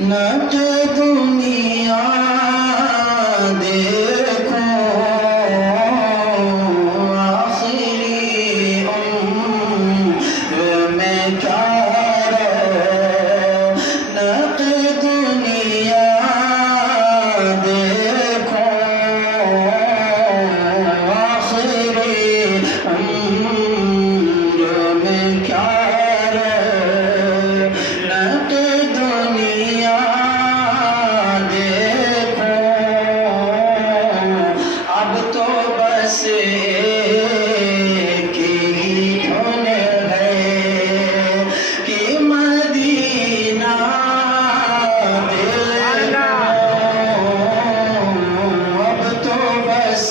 नट दुनिया देखो आखिरी उम्र में क्या नट दुनिया देखो आखिरी उम्र में क्या नट दुनिया देखो अब तो बस एक ही धुन है कि मदीना देखो अब तो बस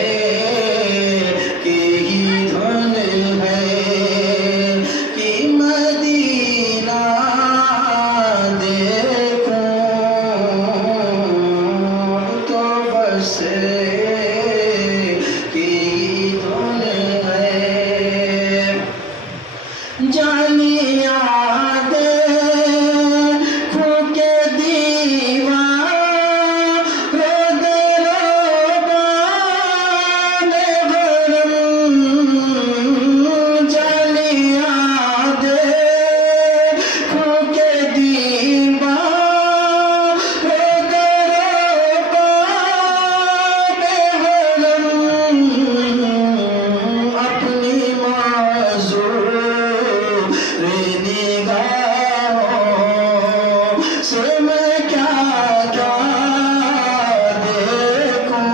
एक ही धुन है कि मदीना देखो तो बस की धुन है जानिया देखो के दीवार जानिया देखो के दीवार अपनी माजूर निगाहों से मैं क्या क्या देखूं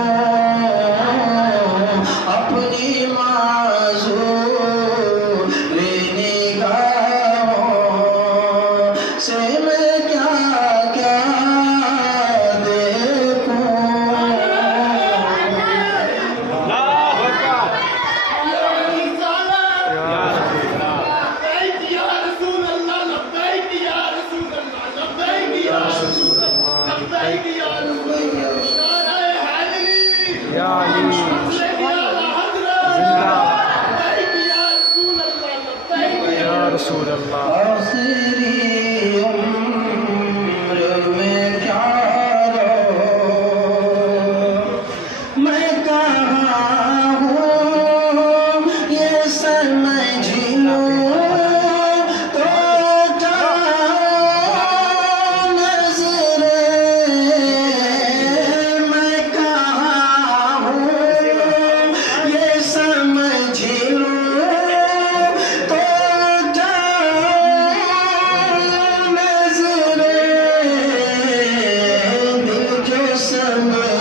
अपनी माजूर निगाहों से मैं क्या क्या रसूल अल्लाह आखिरी उम्र में क्या मैं कहाँ हूँ ये समझ लूँ तो नजरें मैं कहाँ हूँ ये समझ लूँ नजरें दिल जो समझ